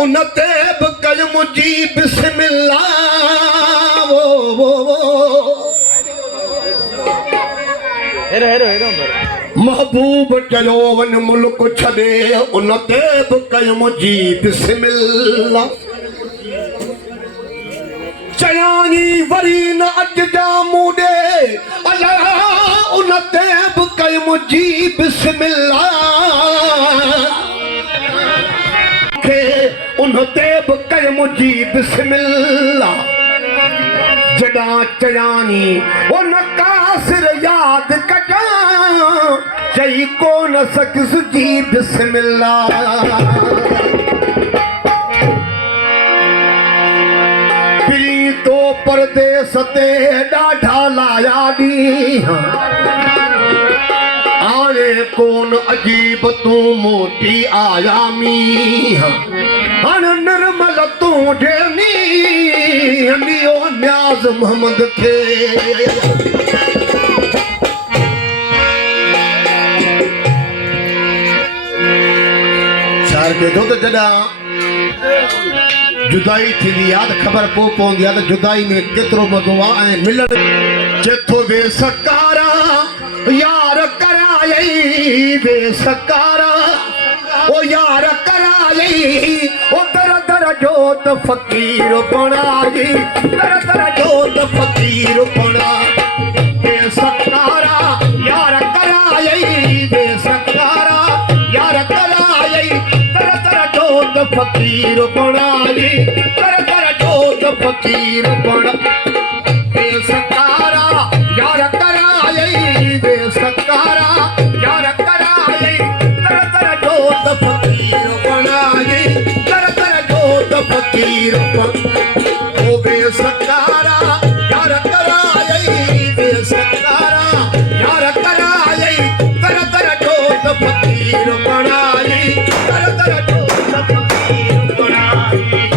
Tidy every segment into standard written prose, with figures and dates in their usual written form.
उनते बकल मुझी बिस्मिल्लाह महबूब चलो वन मुल्क छदे उनते बकल मुझी बिस्मिल्लाह चयानी वरी न अज जा मूडे अल्लाह उनते बकल मुझी बिस्मिल्लाह उनते बकल मुझी बिस्मिल्लाह जडा चयानी उन कासिर याद कजा चई कोन सकस जी बिस्मिल्लाह पिरी तो परदेस ते ॾाढा लाया दी आने कोन अजीब तू मोटी आया मी हन निर्मल तू जेनी हनियो न्याज मोहम्मद खे चार के दो तो जड़ा जुदाई थी याद खबर पो पौंदी याद जुदाई में केतरो मज़ो आहे मिलन जेथो बेसकारा यार कराई बेसकारा ओ यार कराई ओ दर दर जोत फकीर बनाई दर दर जोत फकीर बना बेसकारा यार कराई बेसकारा यार कराई दर दर जोत फकीर बनाई दर दर जोत फकीर बना बेसकारा यार कराई बेसकारा यार कराई दर दर जोत फकीर बनाई दर दर जोत फकीर ओ बेसकारा यार कराई बेसकारा यार कराई दर दर जोत फकीर बनाई दर दर जोत फकीर बनाई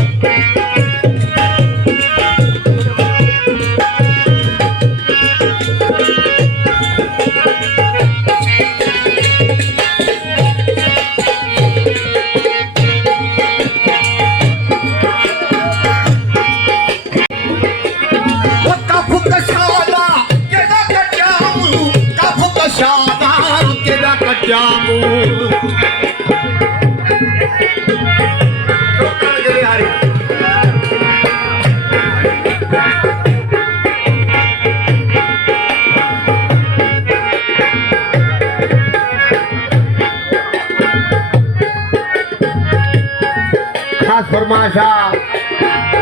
खास फरमाशा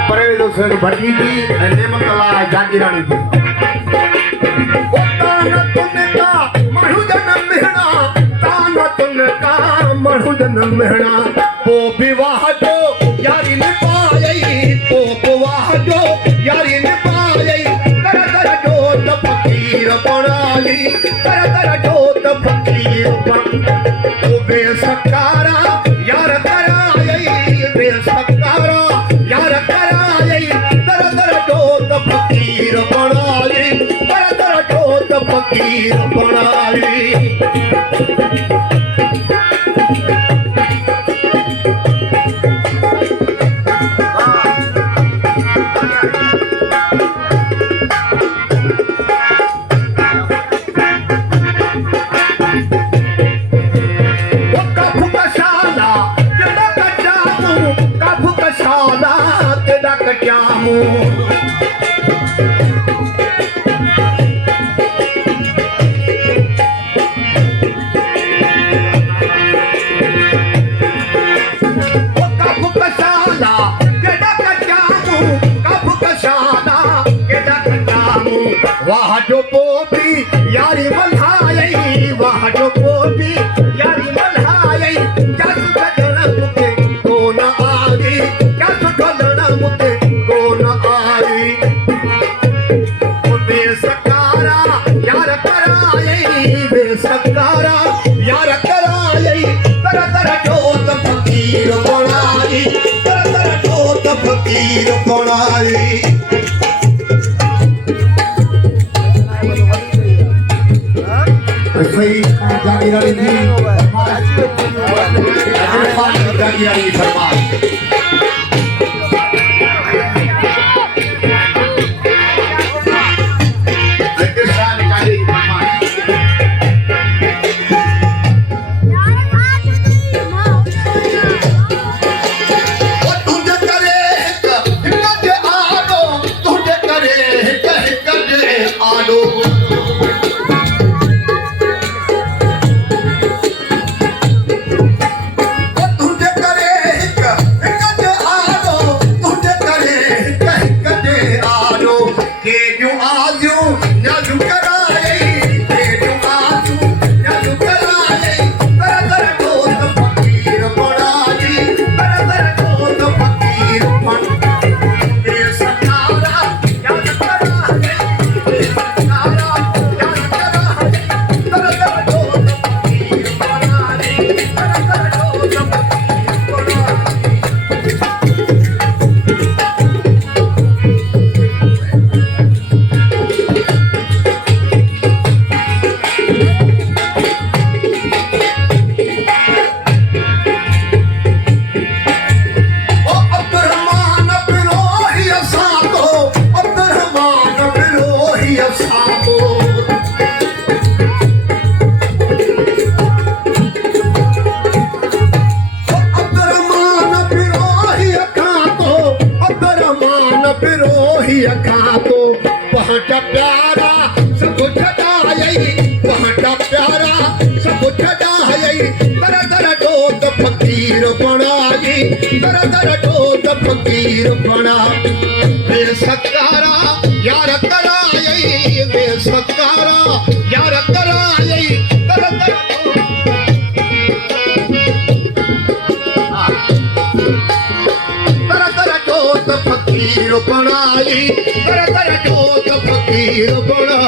परवेज हुसैन भट्टी की नेमत अल्लाह जागीरानी की मणुजन मेहना पो विवाह जो यारी निभाई पो विवाह जो यारी निभाई कर कर जोत फकीर बनाई कर कर जोत फकीर बन ओ बेसकारा यार कराई बेसकारा यार कराई कर कर जोत फकीर बनाई कर कर जोत फकीर बनाई वाह जो पोपी यारी मल्हाई वाह जो पोपी यारी मल्हाई क्या सुखना मुझे को न आई क्या सुखना मुझे को न आई बेसकारा यार कराई बेसकारा यार कराई तर तर जोत फकीर बनाई तर तर जोत फकीर बनाई सही जागीरानी थी जाकी रानी फरमान पहाटा प्यारा सब छड़ाई पहाटा प्यारा सब छड़ाई तर तर डोत फकीर बनाई तर तर डोत फकीर बना वे सत्कारा यार कराई वे सत्कारा यार कराई तर तर फकीर बनाई तर तर डोत फकीर बना